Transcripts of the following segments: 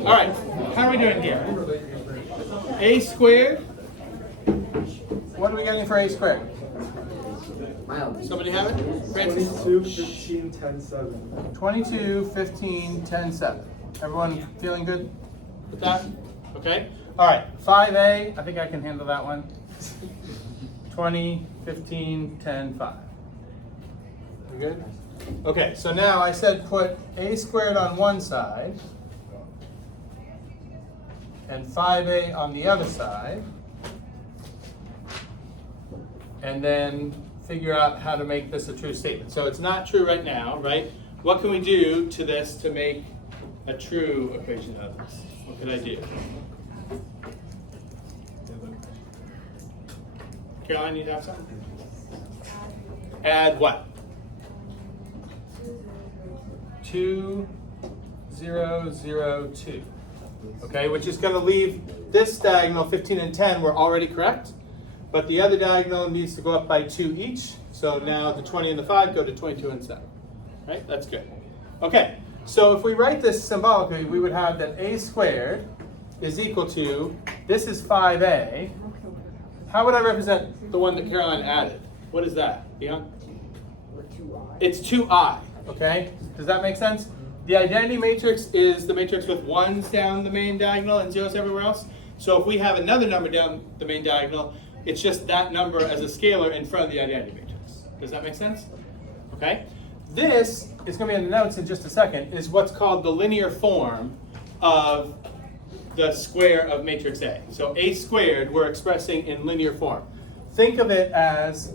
All right, how are we doing here? A squared. What are we getting for a squared? Somebody have it? Francis? 22, 15, 10, 7. 22, 15, 10, 7. Everyone feeling good with that? Okay. All right, 5a, I think I can handle that one. 20, 15, 10, 5. We good? Okay, so now I said put a squared on one side and 5a on the other side, and then figure out how to make this a true statement. So it's not true right now, right? What can we do to this to make a true equation of this? What could I do? Caroline, you have something? Add what? 2, 0, 0, 2. Okay, which is going to leave this diagonal 15 and 10 were already correct, but the other diagonal needs to go up by 2 each. So now the 20 and the 5 go to 22 and 7. Right? That's good. Okay, so if we write this symbolically, we would have that a squared is equal to, this is 5a. How would I represent the one that Caroline added? What is that, Dion? It's 2i, okay? Does that make sense? The identity matrix is the matrix with 1s down the main diagonal and 0s everywhere else. So if we have another number down the main diagonal, it's just that number as a scalar in front of the identity matrix. Does that make sense? Okay? This is going to be in the notes in just a second, is what's called the linear form of the square of matrix A. So A squared we're expressing in linear form. Think of it as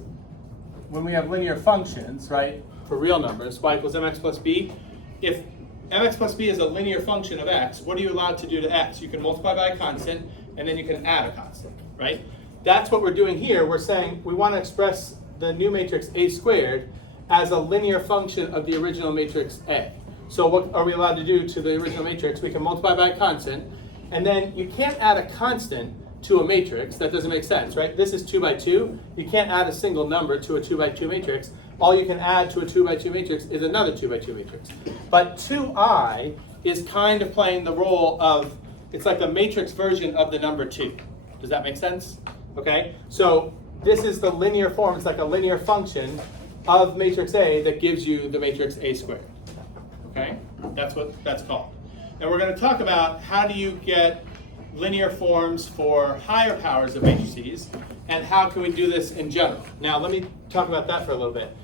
when we have linear functions, right, for real numbers, y equals mx plus b. If mx plus b is a linear function of x, what are you allowed to do to x? You can multiply by a constant, and then you can add a constant, right? That's what we're doing here. We're saying we want to express the new matrix A squared as a linear function of the original matrix A. So what are we allowed to do to the original matrix? We can multiply by a constant, and then you can't add a constant to a matrix. That doesn't make sense, right? This is 2 by 2. You can't add a single number to a 2 by 2 matrix. All you can add to a 2 by 2 matrix is another 2 by 2 matrix. But 2i is kind of playing the role of, it's like a matrix version of the number 2. Does that make sense? Okay, so this is the linear form. It's like a linear function of matrix A that gives you the matrix A squared. Okay, that's what that's called. And we're going to talk about how do you get linear forms for higher powers of matrices, and how can we do this in general. Now let me talk about that for a little bit.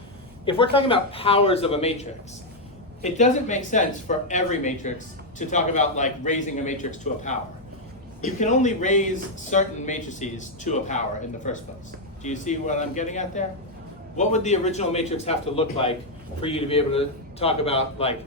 If we're talking about powers of a matrix, it doesn't make sense for every matrix to talk about like raising a matrix to a power. You can only raise certain matrices to a power in the first place. Do you see what I'm getting at there? What would the original matrix have to look like for you to be able to talk about like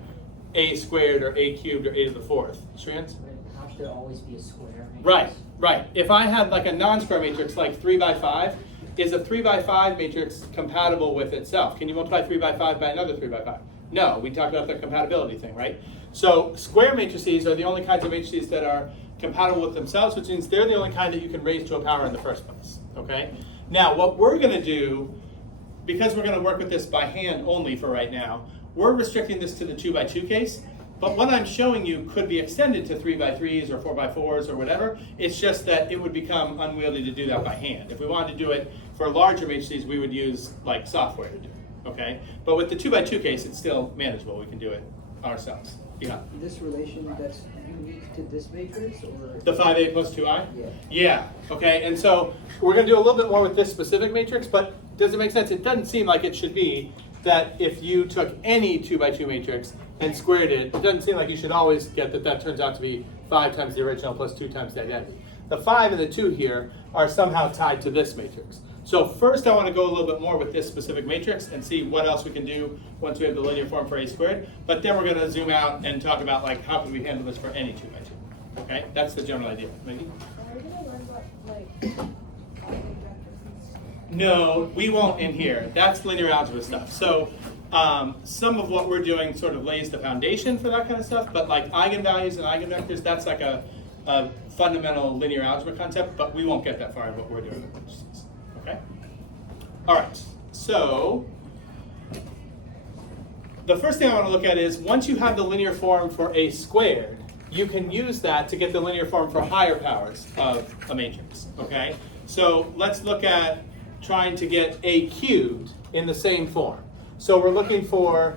a squared or a cubed or a to the fourth? Shreyans? Would it have to always be a square matrix? Right, right. If I had like a non-square matrix like 3 by 5, is a 3 by 5 matrix compatible with itself? Can you multiply 3 by 5 by another 3 by 5? No, we talked about the compatibility thing, right? So square matrices are the only kinds of matrices that are compatible with themselves, which means they're the only kind that you can raise to a power in the first place, okay? Now, what we're going to do, because we're going to work with this by hand only for right now, we're restricting this to the 2 by 2 case, but what I'm showing you could be extended to 3 by 3s or 4 by 4s or whatever. It's just that it would become unwieldy to do that by hand. If we wanted to do it for larger matrices, we would use like software to do it, okay? But with the 2 by 2 case, it's still manageable. We can do it ourselves. Yeah. This relation that's unique to this matrix, or? The 5a plus 2i? Yeah. Yeah, okay, and so we're going to do a little bit more with this specific matrix, but does it make sense? It doesn't seem like it should be that if you took any 2 by 2 matrix and squared it, it doesn't seem like you should always get that that turns out to be 5 times the original plus 2 times the identity. The 5 and the 2 here are somehow tied to this matrix. So first I want to go a little bit more with this specific matrix and see what else we can do once we have the linear form for a squared. But then we're going to zoom out and talk about like how can we handle this for any 2 by 2. Okay, that's the general idea. Maggie? Are we going to learn about like No, we won't in here. That's linear algebra stuff. So some of what we're doing sort of lays the foundation for that kind of stuff. But like eigenvalues and eigenvectors, that's like a fundamental linear algebra concept. But we won't get that far in what we're doing with matrices. Okay? All right, so the first thing I want to look at is once you have the linear form for a squared, you can use that to get the linear form for higher powers of a matrix, okay? So let's look at trying to get a cubed in the same form. So we're looking for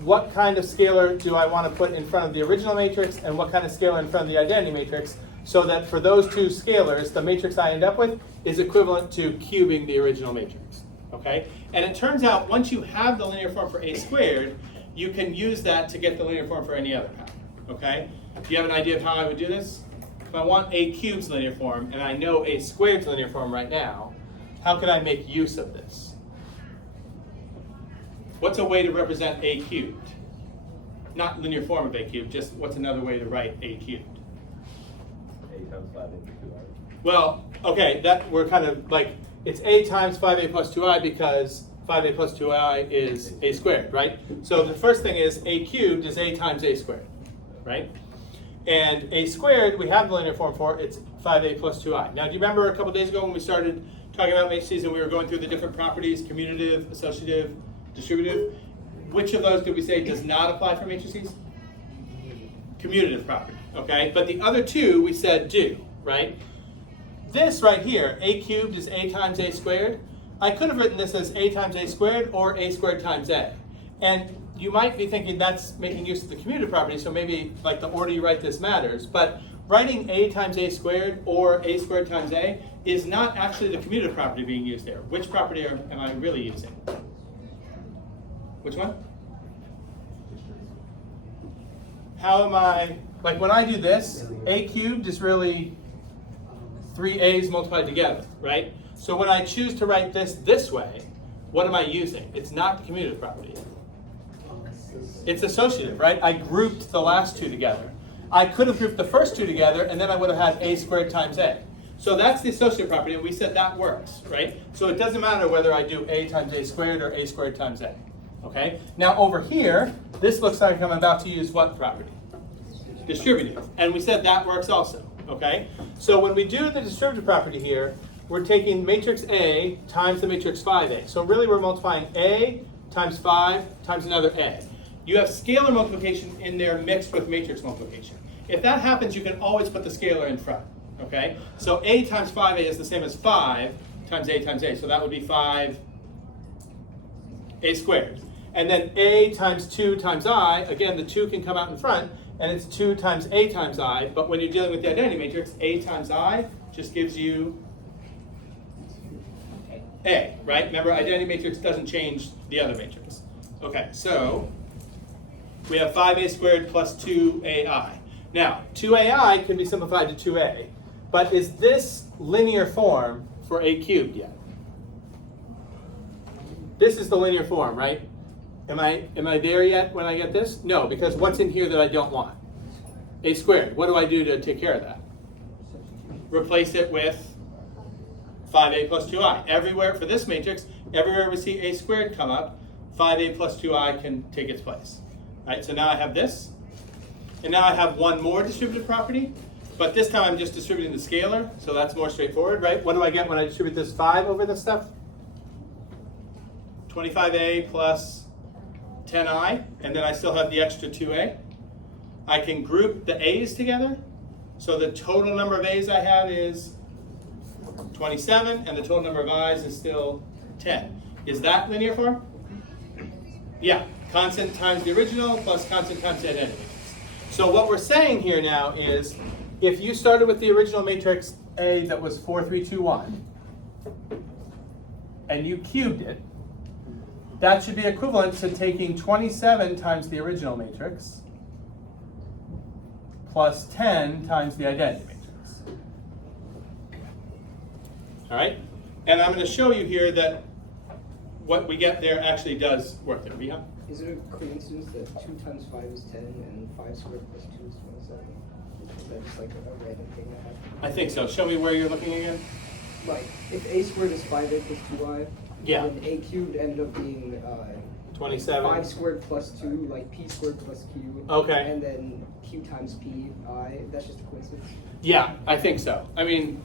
what kind of scalar do I want to put in front of the original matrix and what kind of scalar in front of the identity matrix, so that for those two scalars, the matrix I end up with is equivalent to cubing the original matrix, okay? And it turns out once you have the linear form for a squared, you can use that to get the linear form for any other power, okay? Do you have an idea of how I would do this? If I want a cubed's linear form and I know a squared's linear form right now, how can I make use of this? What's a way to represent a cubed? Not linear form of a cubed, just what's another way to write a cubed? A times 5 into 2i. Well, okay, that we're kind of like, it's a times 5a plus 2i because 5a plus 2i is a squared, right? So the first thing is a cubed is a times a squared, right? And a squared, we have the linear form for, it's 5a plus 2i. Now, do you remember a couple days ago when we started talking about matrices and we were going through the different properties, commutative, associative, distributive? Which of those did we say does not apply for matrices? Commutative property, okay? But the other two we said do, right? This right here, a cubed is a times a squared. I could have written this as a times a squared or a squared times a. And you might be thinking that's making use of the commutative property, so maybe like the order you write this matters. But writing a times a squared or a squared times a is not actually the commutative property being used there. Which property am I really using? Which one? How am I, like when I do this, a cubed is really 3 a's multiplied together, right? So when I choose to write this way, what am I using? It's not the commutative property. It's associative, right? I grouped the last two together. I could have grouped the first two together and then I would have had a squared times a. So that's the associative property, and we said that works, right? So it doesn't matter whether I do a times a squared or a squared times a, okay? Now over here, this looks like I'm about to use what property? Distributive, and we said that works also, okay? So when we do the distributive property here, we're taking matrix A times the matrix 5A. So really we're multiplying A times 5 times another A. You have scalar multiplication in there mixed with matrix multiplication. If that happens, you can always put the scalar in front, okay? So A times 5A is the same as 5 times A times A. So that would be 5A squared. And then A times 2 times I, again, the 2 can come out in front, and it's 2 times A times I. But when you're dealing with the identity matrix, A times I just gives you A, right? Remember, identity matrix doesn't change the other matrix. Okay, so we have 5a squared plus 2ai. Now, 2ai can be simplified to 2a, but is this linear form for a cubed yet? This is the linear form, right? Am I there yet when I get this? No, because what's in here that I don't want? A squared. What do I do to take care of that? Replace it with 5a plus 2i. Everywhere, for this matrix, everywhere we see a squared come up, 5a plus 2i can take its place. All right, so now I have this. And now I have one more distributive property, but this time I'm just distributing the scalar, so that's more straightforward, right? What do I get when I distribute this 5 over this stuff? 25a plus 10i, and then I still have the extra 2a. I can group the a's together, so the total number of a's I have is 27, and the total number of i's is still 10. Is that linear form? Yeah, constant times the original plus constant times the identity. So what we're saying here now is, if you started with the original matrix A that was 4, 3, 2, 1, and you cubed it, that should be equivalent to taking 27 times the original matrix plus 10 times the identity matrix. All right? And I'm going to show you here that what we get there actually does work there. Viha? Is it a coincidence that 2 times 5 is 10 and 5 squared plus 2 is 27? Is that just like a random thing that happened? I think so. Show me where you're looking again. Like, if a squared is 5a plus 2i, Yeah. then a cubed ended up being 27. 5 squared plus 2, like p squared plus q. Okay. And then q times p I. That's just a coincidence. Yeah, I think so. I mean,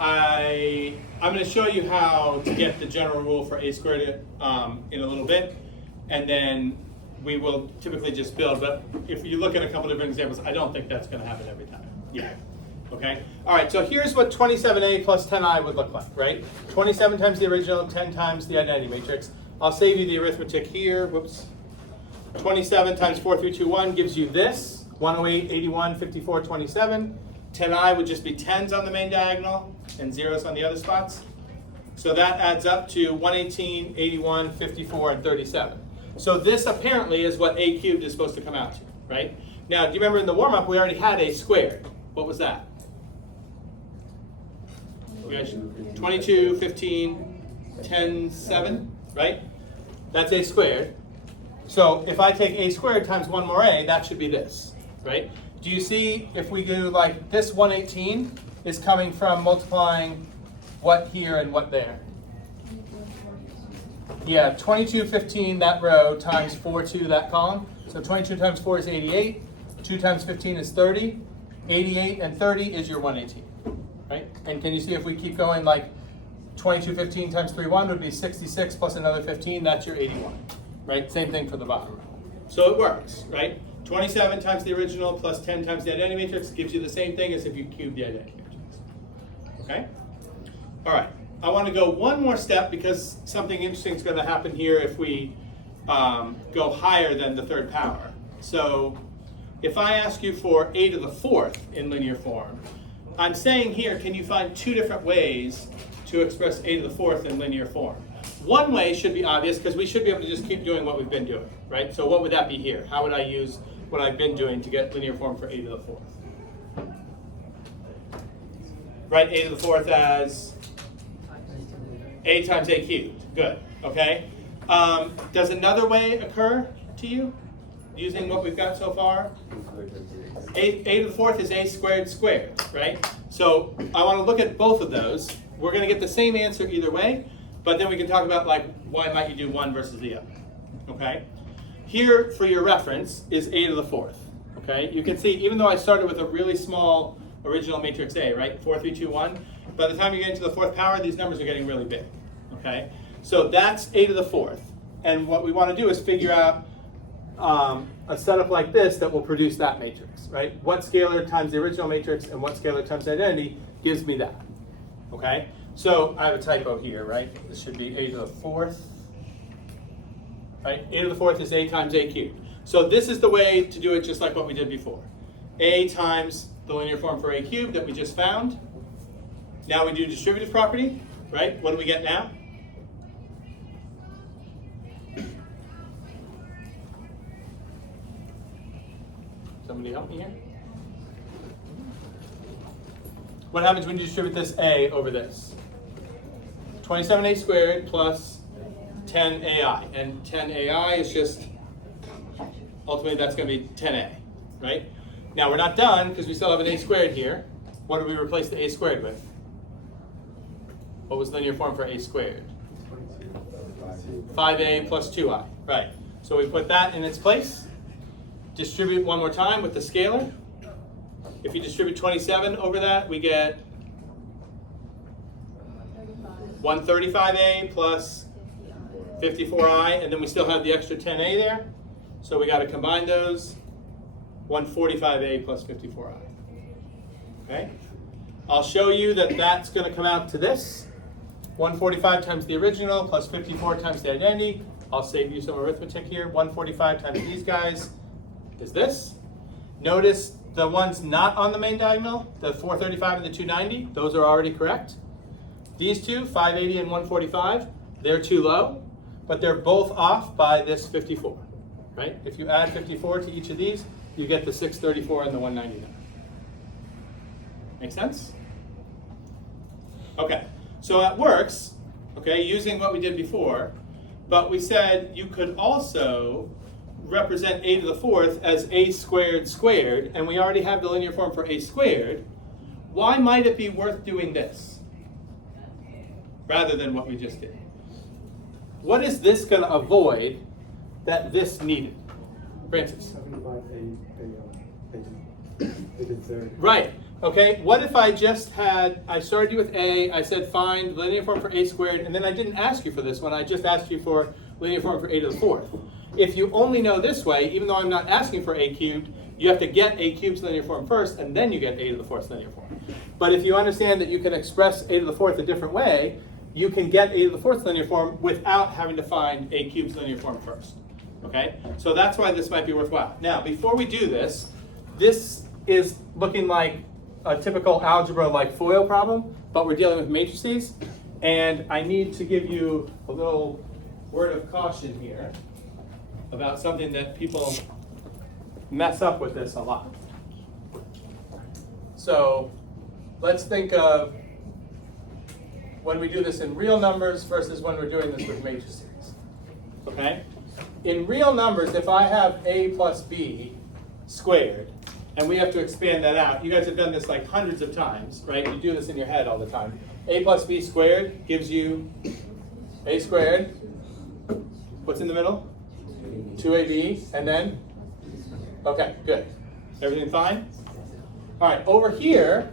I'm going to show you how to get the general rule for a squared in a little bit. And then we will typically just build. But if you look at a couple different examples, I don't think that's going to happen every time. Yeah. Okay. All right. So here's what 27A plus 10I would look like, right? 27 times the original, 10 times the identity matrix. I'll save you the arithmetic here. Whoops. 27 times 4, 3, 2, 1 gives you this. 108, 81, 54, 27. 10I would just be 10s on the main diagonal and zeros on the other spots. So that adds up to 118, 81, 54, and 37. So this apparently is what a cubed is supposed to come out to, right? Now, do you remember in the warm-up we already had a squared? What was that? 22, 15, 10, 7, right? That's a squared. So if I take a squared times 1 more a, that should be this, right? Do you see if we do like this 118 is coming from multiplying what here and what there? Yeah, 22, 15, that row, times 4, 2, that column. So 22 times 4 is 88. 2 times 15 is 30. 88 and 30 is your 118, right? And can you see if we keep going, like 22, 15 times 3, 1 would be 66 plus another 15, that's your 81, right? Same thing for the bottom row. So it works, right? 27 times the original plus 10 times the identity matrix gives you the same thing as if you cube the identity matrix, okay? All right, I want to go one more step because something interesting is going to happen here if we go higher than the third power. So if I ask you for a to the fourth in linear form, I'm saying here, can you find two different ways to express a to the fourth in linear form? One way should be obvious because we should be able to just keep doing what we've been doing, right? So what would that be here? How would I use what I've been doing to get linear form for a to the fourth? Write a to the fourth as a times a cubed. Good, okay? Does another way occur to you using what we've got so far? A to the fourth is a squared squared, right? So I want to look at both of those. We're going to get the same answer either way, but then we can talk about like why might you do one versus the other, okay? Here, for your reference, is a to the fourth, okay? You can see, even though I started with a really small original matrix A, right? 4, 3, 2, 1. By the time you get into the fourth power, these numbers are getting really big, okay? So that's a to the fourth. And what we want to do is figure out a setup like this that will produce that matrix, right? What scalar times the original matrix and what scalar times identity gives me that, okay? So I have a typo here, right? This should be a to the fourth, right? A to the fourth is a times a cubed. So this is the way to do it just like what we did before. A times the linear form for a cubed that we just found. Now we do distributive property, right? What do we get now? Somebody help me here? What happens when you distribute this a over this? 27a squared plus 10ai. And 10ai is just, ultimately that's going to be 10a, right? Now we're not done because we still have an a squared here. What do we replace the a squared with? What was linear form for a squared? 5a plus 2i, right. So we put that in its place. Distribute one more time with the scalar. If you distribute 27 over that, we get 135a plus 54i, and then we still have the extra 10a there. So we got to combine those. 145a plus 54i. Okay? I'll show you that that's going to come out to this. 145 times the original plus 54 times the identity. I'll save you some arithmetic here. 145 times these guys is this. Notice the ones not on the main diagonal, the 435 and the 290, those are already correct. These two, 580 and 145, they're too low, but they're both off by this 54, right? If you add 54 to each of these, you get the 634 and the 199. Make sense? Okay, so that works, okay, using what we did before, but we said you could also represent a to the fourth as a squared squared, and we already have the linear form for a squared. Why might it be worth doing this rather than what we just did? What is this going to avoid that this needed? Francis? Right. Okay, what if I just had, I started you with a, I said find linear form for a squared, and then I didn't ask you for this one, I just asked you for linear form for a to the fourth. if you only know this way, even though I'm not asking for a cubed, you have to get a cubed linear form first, and then you get a to the fourth linear form. But if you understand that you can express a to the fourth a different way, you can get a to the fourth linear form without having to find a cubed linear form first. Okay? So that's why this might be worthwhile. Now, before we do this, this is looking like a typical algebra like FOIL problem, but we're dealing with matrices. And I need to give you a little word of caution here about something that people mess up with this a lot. So let's think of when we do this in real numbers versus when we're doing this with matrices. Okay? In real numbers, if I have a plus b squared, and we have to expand that out, you guys have done this like hundreds of times, right? You do this in your head all the time. A plus b squared gives you a squared. What's in the middle? 2ab, and then? Okay, good. Everything fine? All right, over here,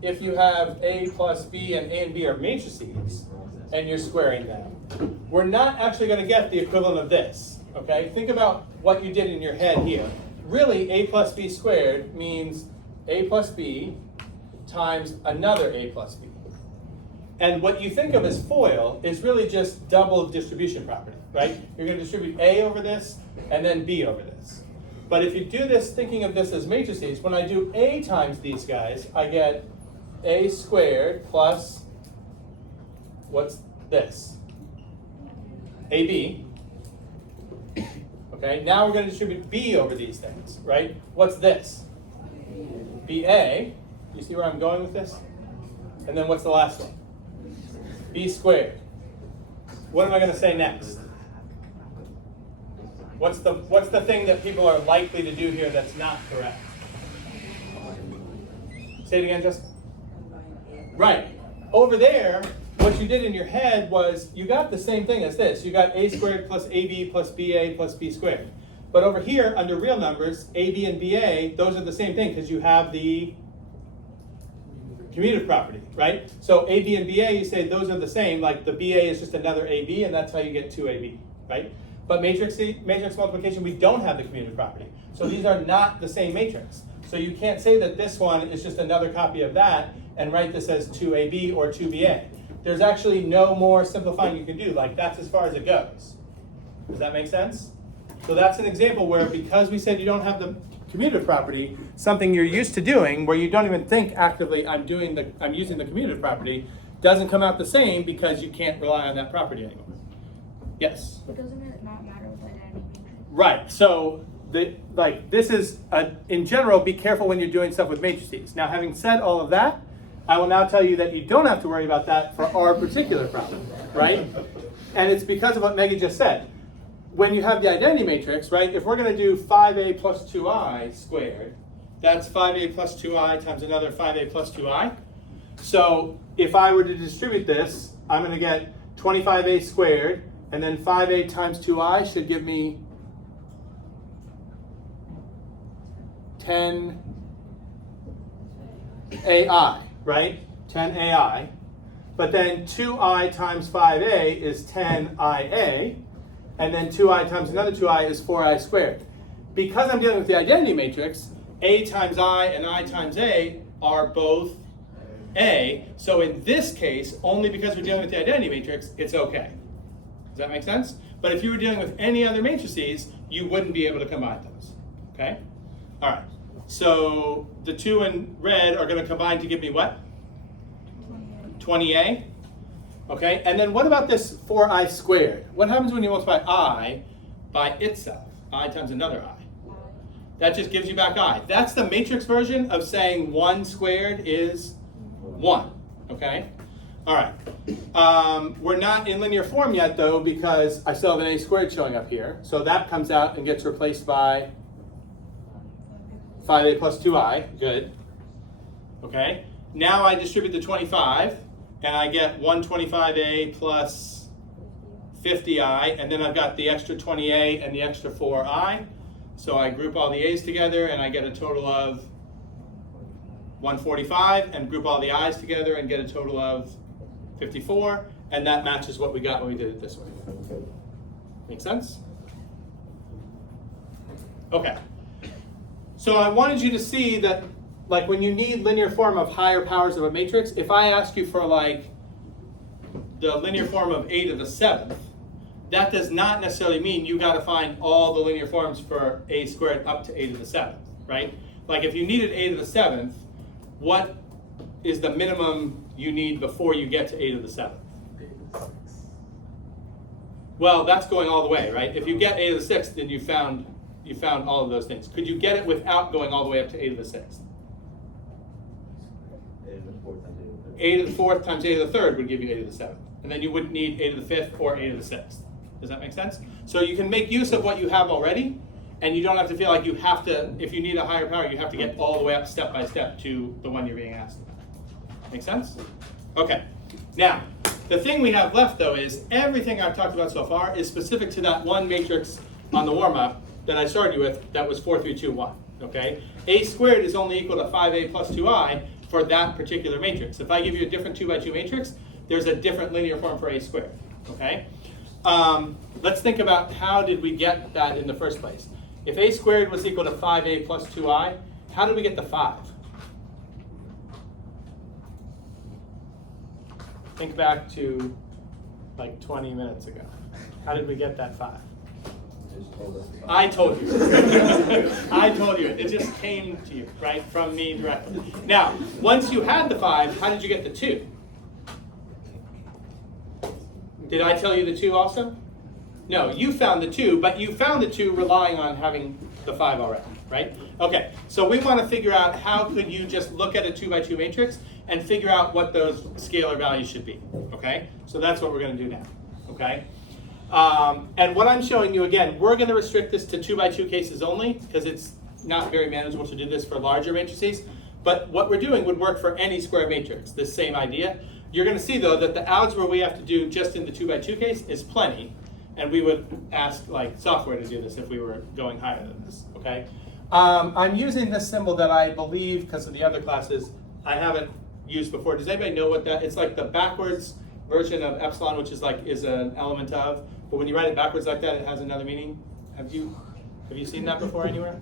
if you have a plus b and a and b are matrices, and you're squaring them, we're not actually going to get the equivalent of this, okay? Think about what you did in your head here. Really, a plus b squared means a plus b times another a plus b. And what you think of as FOIL is really just double distribution property, right? You're going to distribute a over this and then b over this. But if you do this thinking of this as matrices, when I do a times these guys, I get a squared plus, what's this? ab. Okay, now we're going to distribute b over these things, right? What's this? ba. You see where I'm going with this? And then what's the last one? B squared. What am I going to say next? What's the thing that people are likely to do here that's not correct? Say it again, Justin. Right. Over there, what you did in your head was you got the same thing as this. You got a squared plus ab plus ba plus b squared. But over here, under real numbers, ab and ba, those are the same thing because you have the commutative property, right? So AB and BA, you say those are the same, like the BA is just another AB, and that's how you get 2AB, right? But matrix multiplication, we don't have the commutative property. So these are not the same matrix. So you can't say that this one is just another copy of that and write this as 2AB or 2BA. There's actually no more simplifying you can do, like that's as far as it goes. Does that make sense? So that's an example where because we said you don't have the commutative property, something you're used to doing where you don't even think actively I'm using the commutative property, doesn't come out the same because you can't rely on that property anymore. Yes? But doesn't it not matter with identity matrix? Right. So this is in general, be careful when you're doing stuff with matrices. Now, having said all of that, I will now tell you that you don't have to worry about that for our particular problem, right? And it's because of what Megan just said. When you have the identity matrix, right, if we're going to do 5a plus 2i squared, that's 5a plus 2i times another 5a plus 2i. So if I were to distribute this, I'm going to get 25a squared, and then 5a times 2i should give me 10ai, right? 10ai. But then 2i times 5a is 10ia. And then 2i times another 2i is 4i squared. Because I'm dealing with the identity matrix, a times I and I times a are both a. So in this case, only because we're dealing with the identity matrix, it's okay. Does that make sense? But if you were dealing with any other matrices, you wouldn't be able to combine those. Okay? All right. So the two in red are going to combine to give me what? 20a. Okay, and then what about this 4i squared? What happens when you multiply I by itself? I times another I. That just gives you back I. That's the matrix version of saying 1 squared is 1. Okay? All right. We're not in linear form yet, though, because I still have an a squared showing up here. So that comes out and gets replaced by 5a plus 2i. Good. Okay? Now I distribute the 25. And I get 125a plus 50i, and then I've got the extra 20a and the extra 4i. So I group all the a's together, and I get a total of 145, and group all the i's together and get a total of 54, and that matches what we got when we did it this way. Make sense? Okay. So I wanted you to see that, like, when you need linear form of higher powers of a matrix, if I ask you for, like, the linear form of a to the 7th, that does not necessarily mean you got to find all the linear forms for a squared up to a to the 7th, right? Like, if you needed a to the 7th, what is the minimum you need before you get to a to the 7th? Well, that's going all the way, right? If you get a to the 6th, then you found all of those things. Could you get it without going all the way up to a to the 6th? A to the 4th times a to the 3rd would give you a to the 7th. And then you wouldn't need a to the 5th or a to the 6th. Does that make sense? So you can make use of what you have already, and you don't have to feel like you have to, if you need a higher power, you have to get all the way up step by step to the one you're being asked about. Make sense? Okay. Now, the thing we have left, though, is everything I've talked about so far is specific to that one matrix on the warm-up that I started you with that was 4, 3, 2, 1. Okay? A squared is only equal to 5a plus 2i for that particular matrix. If I give you a different 2 by 2 matrix, there's a different linear form for a squared. Okay? Let's think about how did we get that in the first place. If a squared was equal to 5a plus 2i, how did we get the 5? Think back to like 20 minutes ago. How did we get that 5? I told you. I told you. It just came to you, right, from me directly. Now, once you had the 5, how did you get the 2? Did I tell you the 2 also? No, you found the 2, but you found the 2 relying on having the 5 already, right? Okay, so we want to figure out how could you just look at a 2 by 2 matrix and figure out what those scalar values should be, okay? So that's what we're going to do now, okay? And what I'm showing you, again, we're going to restrict this to 2 by 2 cases only because it's not very manageable to do this for larger matrices. But what we're doing would work for any square matrix, this same idea. You're going to see, though, that the algebra we have to do just in the 2 by 2 case is plenty. And we would ask like software to do this if we were going higher than this, okay? I'm using this symbol that I believe, because of the other classes, I haven't used before. Does anybody know what that, it's like the backwards version of epsilon, which is an element of, but when you write it backwards like that, it has another meaning. Have you seen that before anywhere?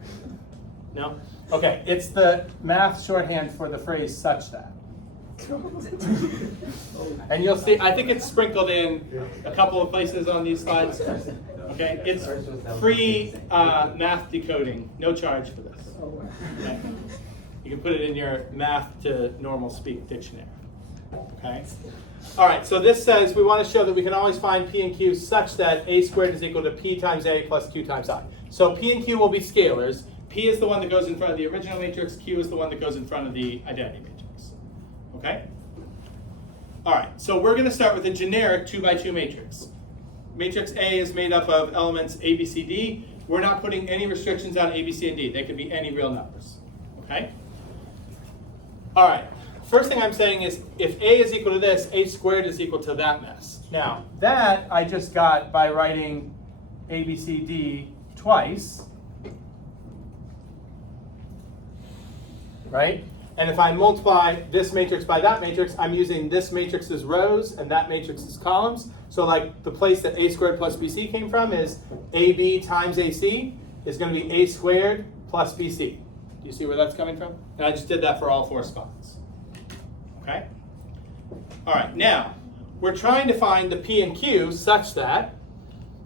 No? Okay, it's the math shorthand for the phrase such that. And you'll see, I think it's sprinkled in a couple of places on these slides. Okay, it's free math decoding, no charge for this. Okay. You can put it in your math to normal speak dictionary. Okay. All right, so this says we want to show that we can always find P and Q such that a squared is equal to P times A plus Q times I. So P and Q will be scalars. P is the one that goes in front of the original matrix. Q is the one that goes in front of the identity matrix. Okay? All right, so we're going to start with a generic 2 by 2 matrix. Matrix A is made up of elements A, B, C, D. We're not putting any restrictions on A, B, C, and D. They could be any real numbers. Okay? All right. First thing I'm saying is if A is equal to this, A squared is equal to that mess. Now, that I just got by writing A, B, C, D twice. Right? And if I multiply this matrix by that matrix, I'm using this matrix's rows and that matrix's columns. So like the place that A squared plus BC came from is AB times AC is going to be A squared plus BC. Do you see where that's coming from? And I just did that for all 4 spots. Okay? All right, now we're trying to find the P and Q such that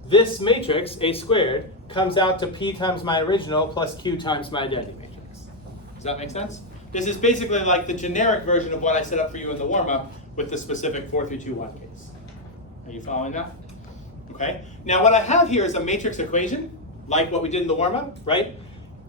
this matrix, A squared, comes out to P times my original plus Q times my identity matrix. Does that make sense? This is basically like the generic version of what I set up for you in the warm-up with the specific 4, 3, 2, 1 case. Are you following that? Okay. Now what I have here is a matrix equation, like what we did in the warm-up, right?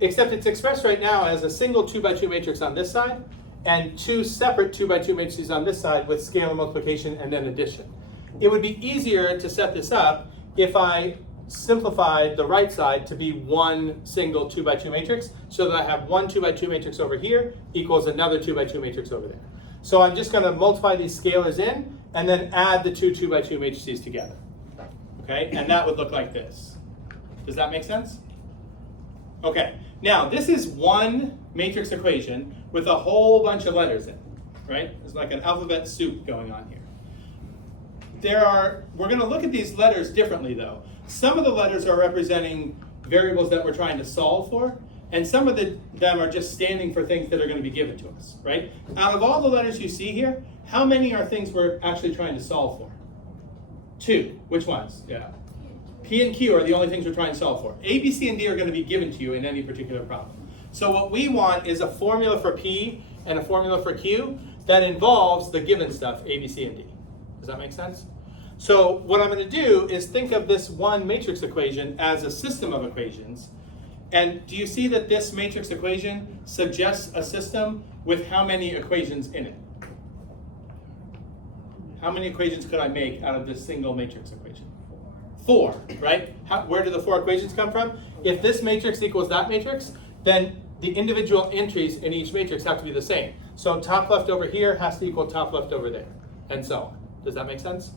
Except it's expressed right now as a single 2 by 2 matrix on this side and 2 separate 2 by 2 matrices on this side with scalar multiplication and then addition. It would be easier to set this up if I simplified the right side to be one single 2 by 2 matrix so that I have one 2 by 2 matrix over here equals another 2 by 2 matrix over there. So I'm just going to multiply these scalars in and then add the 2 by 2 matrices together. Okay, and that would look like this. Does that make sense? Okay, now this is one matrix equation with a whole bunch of letters in it, right? It's like an alphabet soup going on here. We're going to look at these letters differently though. Some of the letters are representing variables that we're trying to solve for, and some of them are just standing for things that are going to be given to us, right? Out of all the letters you see here, how many are things we're actually trying to solve for? 2. Which ones? Yeah. P and Q are the only things we're trying to solve for. A, B, C, and D are going to be given to you in any particular problem. So what we want is a formula for P and a formula for Q that involves the given stuff, A, B, C, and D. Does that make sense? So what I'm going to do is think of this one matrix equation as a system of equations. And do you see that this matrix equation suggests a system with how many equations in it? How many equations could I make out of this single matrix equation? 4, right? Where do the 4 equations come from? If this matrix equals that matrix, then the individual entries in each matrix have to be the same. So top left over here has to equal top left over there, and so on. Does that make sense?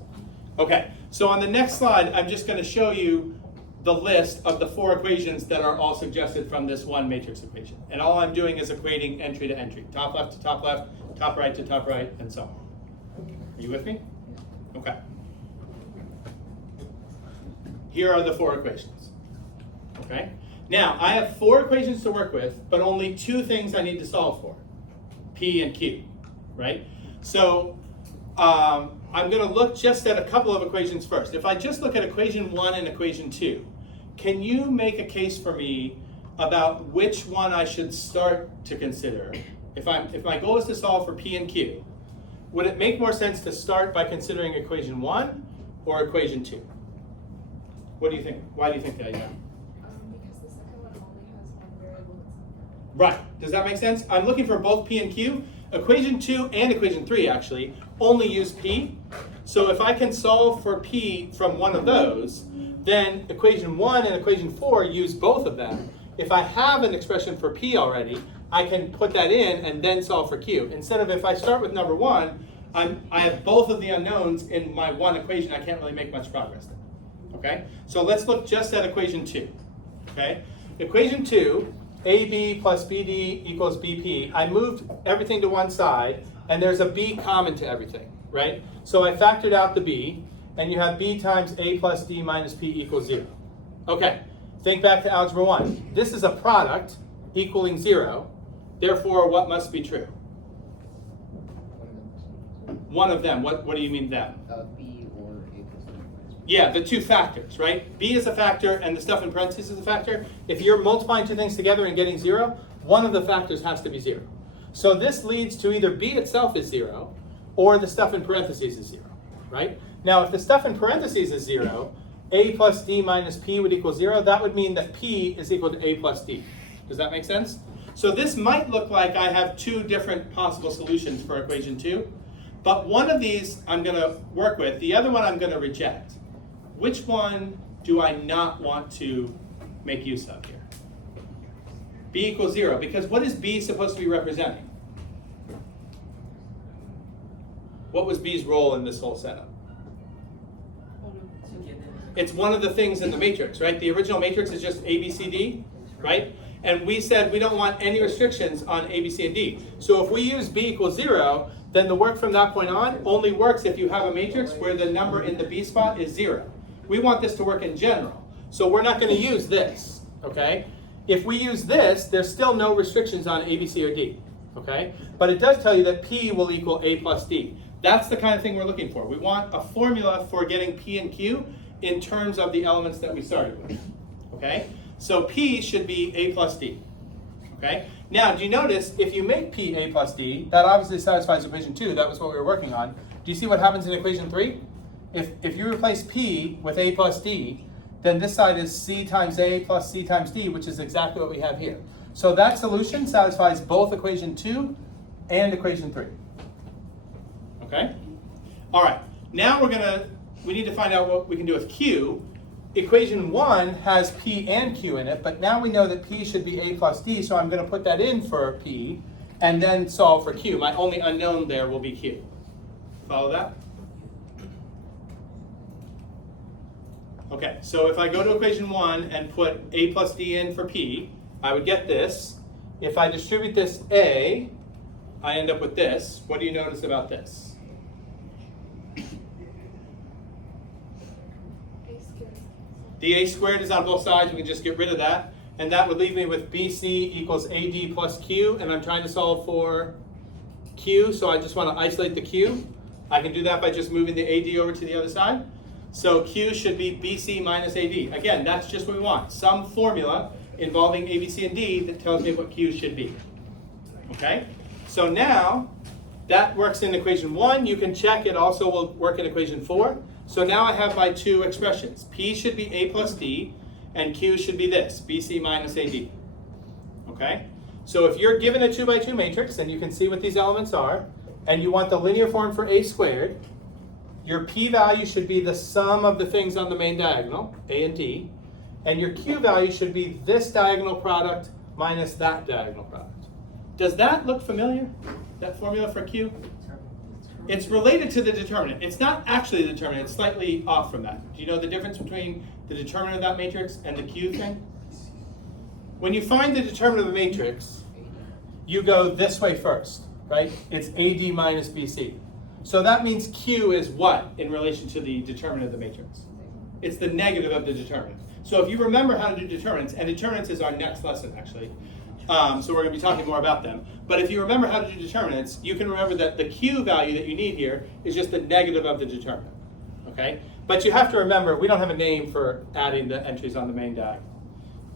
Okay, so on the next slide, I'm just going to show you the list of the 4 equations that are all suggested from this one matrix equation. And all I'm doing is equating entry to entry, top left to top left, top right to top right, and so on. Are you with me? Okay. Here are the 4 equations. Okay? Now, I have 4 equations to work with, but only 2 things I need to solve for. P and Q, right? So I'm going to look just at a couple of equations first. If I just look at equation 1 and equation 2, can you make a case for me about which one I should start to consider? If my goal is to solve for P and Q, would it make more sense to start by considering equation 1 or equation 2? What do you think? Why do you think that? Yeah. Because the second one only has one variable. Right. Does that make sense? I'm looking for both P and Q. Equation 2 and equation 3 actually only use P. So if I can solve for P from one of those, then equation 1 and equation 4 use both of them. If I have an expression for P already, I can put that in and then solve for Q. Instead of if I start with number 1, I have both of the unknowns in my one equation. I can't really make much progress there. Okay? So let's look just at equation 2. Okay? Equation 2, AB plus BD equals BP. I moved everything to one side, and there's a B common to everything, right? So I factored out the B, and you have B times A plus D minus P equals 0. Okay, think back to algebra 1. This is a product equaling 0. Therefore, what must be true? One of them. What do you mean them? B or A plus D minus P. Yeah, the 2 factors, right? B is a factor and the stuff in parentheses is a factor. If you're multiplying 2 things together and getting 0, one of the factors has to be 0. So this leads to either B itself is 0 or the stuff in parentheses is 0, right? Now, if the stuff in parentheses is 0, A plus D minus P would equal 0. That would mean that P is equal to A plus D. Does that make sense? So this might look like I have 2 different possible solutions for equation 2. But one of these I'm going to work with. The other one I'm going to reject. Which one do I not want to make use of here? B equals 0. Because what is B supposed to be representing? What was B's role in this whole setup? It's one of the things in the matrix, right? The original matrix is just A, B, C, D, right? And we said we don't want any restrictions on A, B, C, and D. So if we use B equals 0, then the work from that point on only works if you have a matrix where the number in the B spot is 0. We want this to work in general. So we're not going to use this, okay? If we use this, there's still no restrictions on A, B, C, or D, okay? But it does tell you that P will equal A plus D. That's the kind of thing we're looking for. We want a formula for getting P and Q in terms of the elements that we started with, okay? So P should be A plus D, okay? Now, do you notice if you make P A plus D, that obviously satisfies equation 2. That was what we were working on. Do you see what happens in equation 3? If you replace P with A plus D, then this side is C times A plus C times D, which is exactly what we have here. So that solution satisfies both equation 2 and equation 3. Okay? All right. Now we need to find out what we can do with Q. Equation 1 has P and Q in it, but now we know that P should be A plus D, so I'm going to put that in for P and then solve for Q. My only unknown there will be Q. Follow that? Okay, so if I go to equation 1 and put A plus D in for P, I would get this. If I distribute this A, I end up with this. What do you notice about this? The a squared is on both sides, we can just get rid of that. And that would leave me with BC equals AD plus Q, and I'm trying to solve for Q, so I just want to isolate the Q. I can do that by just moving the AD over to the other side. So Q should be BC minus AD. Again, that's just what we want. Some formula involving A, B, C, and D that tells me what Q should be. Okay? So now, that works in equation 1. You can check it also will work in equation 4. So now I have my two expressions. P should be A plus D, and Q should be this, BC minus AD. Okay? So if you're given a 2 by 2 matrix, and you can see what these elements are, and you want the linear form for A squared, your P value should be the sum of the things on the main diagonal, A and D, and your Q value should be this diagonal product minus that diagonal product. Does that look familiar, that formula for Q? It's related to the determinant. It's not actually the determinant, it's slightly off from that. Do you know the difference between the determinant of that matrix and the Q thing? When you find the determinant of a matrix, you go this way first, right? It's AD minus BC. So that means Q is what in relation to the determinant of the matrix? It's the negative of the determinant. So if you remember how to do determinants, and determinants is our next lesson actually, so we're going to be talking more about them. But if you remember how to do determinants, you can remember that the Q value that you need here is just the negative of the determinant, okay? But you have to remember, we don't have a name for adding the entries on the main diagonal,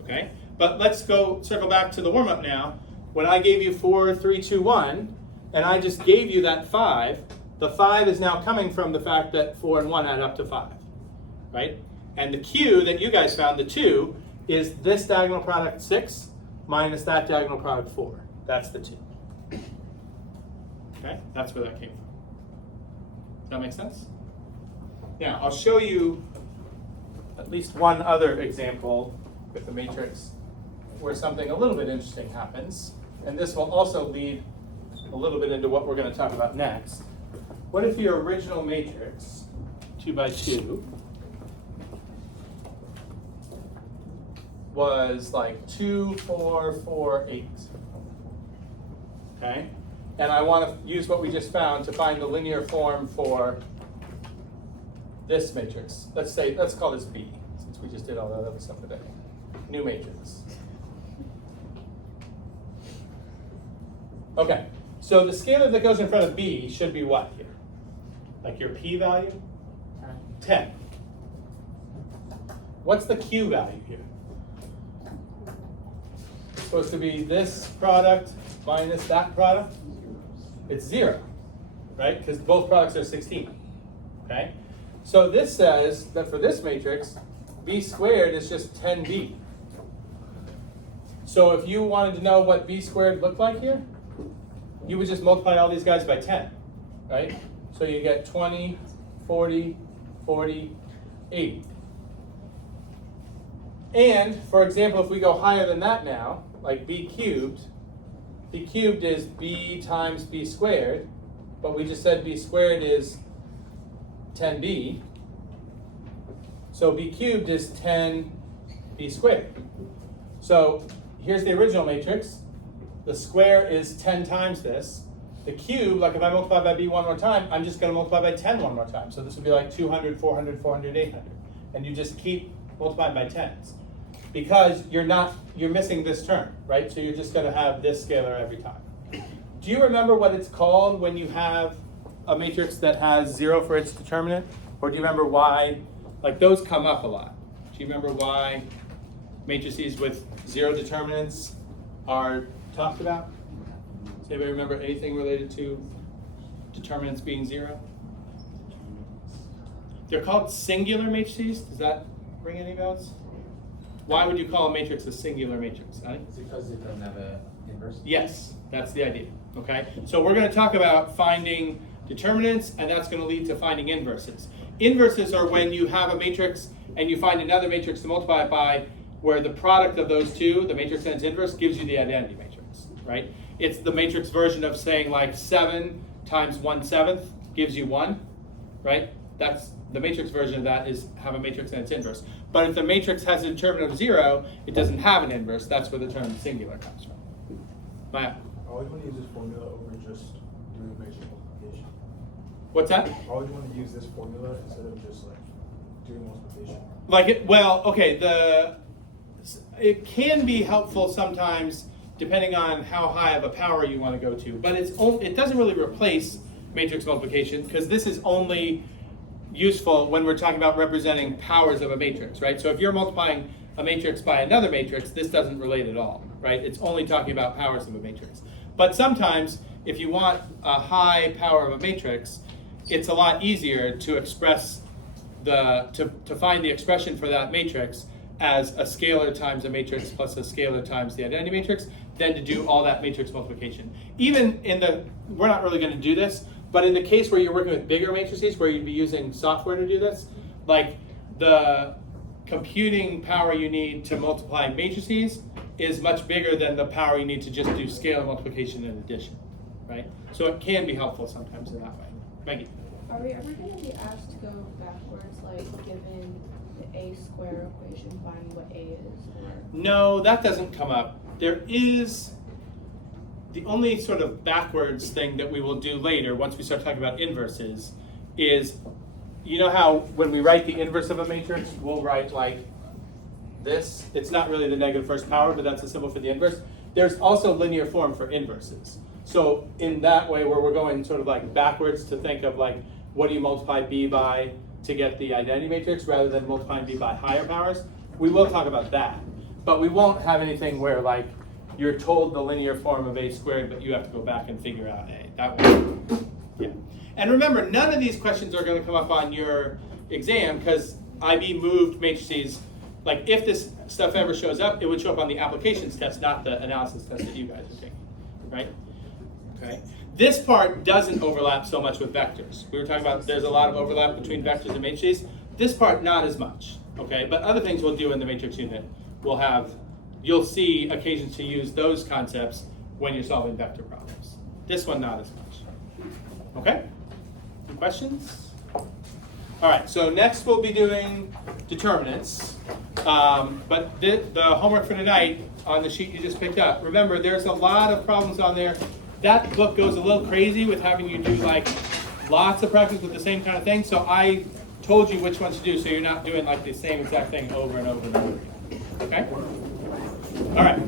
okay? But let's go circle back to the warm-up now. When I gave you 4, 3, 2, 1, and I just gave you that 5, the 5 is now coming from the fact that 4 and 1 add up to 5, right? And the Q that you guys found, the 2, is this diagonal product 6 minus that diagonal product 4. That's the 2. Okay, that's where that came from. Does that make sense? Now, I'll show you at least one other example with the matrix where something a little bit interesting happens. And this will also lead a little bit into what we're going to talk about next. What if your original matrix, 2 by 2, was like 2, 4, 4, 8? Okay? And I want to use what we just found to find the linear form for this matrix. Let's call this B, since we just did all that other stuff today. New matrix. Okay, so the scalar that goes in front of B should be what here? Like your P value? 10. What's the Q value here? It's supposed to be this product minus that product. It's 0, right? Because both products are 16, okay? So this says that for this matrix, B squared is just 10B. So if you wanted to know what B squared looked like here, you would just multiply all these guys by 10, right? So you get 20, 40, 40, 80. And, for example, if we go higher than that now, like B cubed is B times B squared, but we just said B squared is 10B. So B cubed is 10B squared. So here's the original matrix. The square is 10 times this. The cube, like if I multiply by B one more time, I'm just going to multiply by 10 one more time. So this would be like 200, 400, 400, 800. And you just keep multiplying by 10s. Because you're missing this term, right? So you're just going to have this scalar every time. Do you remember what it's called when you have a matrix that has 0 for its determinant? Or do you remember why, like those come up a lot. Do you remember why matrices with 0 determinants are talked about? Does anybody remember anything related to determinants being 0? They're called singular matrices. Does that ring any bells? Why would you call a matrix a singular matrix? It's because it doesn't have an inverse? Yes, that's the idea. Okay, so we're going to talk about finding determinants, and that's going to lead to finding inverses. Inverses are when you have a matrix and you find another matrix to multiply it by, where the product of those two, the matrix and its inverse, gives you the identity matrix, right? It's the matrix version of saying like 7 times 1/7 gives you 1, right? That's the matrix version of that is have a matrix and its inverse. But if the matrix has a determinant of 0, it doesn't have an inverse. That's where the term singular comes from. Maya? I always want to use this formula over just doing basic multiplication. What's that? I always want to use this formula instead of just like doing multiplication. Like it, well, okay, it can be helpful sometimes depending on how high of a power you want to go to, but it doesn't really replace matrix multiplication because this is only useful when we're talking about representing powers of a matrix, right? So if you're multiplying a matrix by another matrix, this doesn't relate at all, right? It's only talking about powers of a matrix. But sometimes, if you want a high power of a matrix, it's a lot easier to express to find the expression for that matrix as a scalar times a matrix plus a scalar times the identity matrix than to do all that matrix multiplication. Even we're not really going to do this, but in the case where you're working with bigger matrices where you'd be using software to do this, like the computing power you need to multiply matrices is much bigger than the power you need to just do scalar multiplication and addition, right? So it can be helpful sometimes in that way. Maggie? Are we ever going to be asked to go backwards, like given the a square equation, find what a is? Or? No, that doesn't come up. There is the only sort of backwards thing that we will do later once we start talking about inverses is, you know how when we write the inverse of a matrix, we'll write like this. It's not really the negative first power, but that's a symbol for the inverse. There's also linear form for inverses. So in that way where we're going sort of like backwards to think of like, what do you multiply b by to get the identity matrix rather than multiplying b by higher powers? We will talk about that. But we won't have anything where like you're told the linear form of a squared, but you have to go back and figure out a. That way. Yeah. And remember, none of these questions are going to come up on your exam because IB moved matrices. Like if this stuff ever shows up, it would show up on the applications test, not the analysis test that you guys are taking, right? Okay. This part doesn't overlap so much with vectors. We were talking about there's a lot of overlap between vectors and matrices. This part, not as much, okay? But other things we'll do in the matrix unit, you'll see occasions to use those concepts when you're solving vector problems. This one, not as much. Okay? Any questions? All right, so next we'll be doing determinants. But the homework for tonight on the sheet you just picked up, remember there's a lot of problems on there. That book goes a little crazy with having you do like lots of practice with the same kind of thing. So I told you which ones to do so you're not doing like the same exact thing over and over and over again. Okay? All right.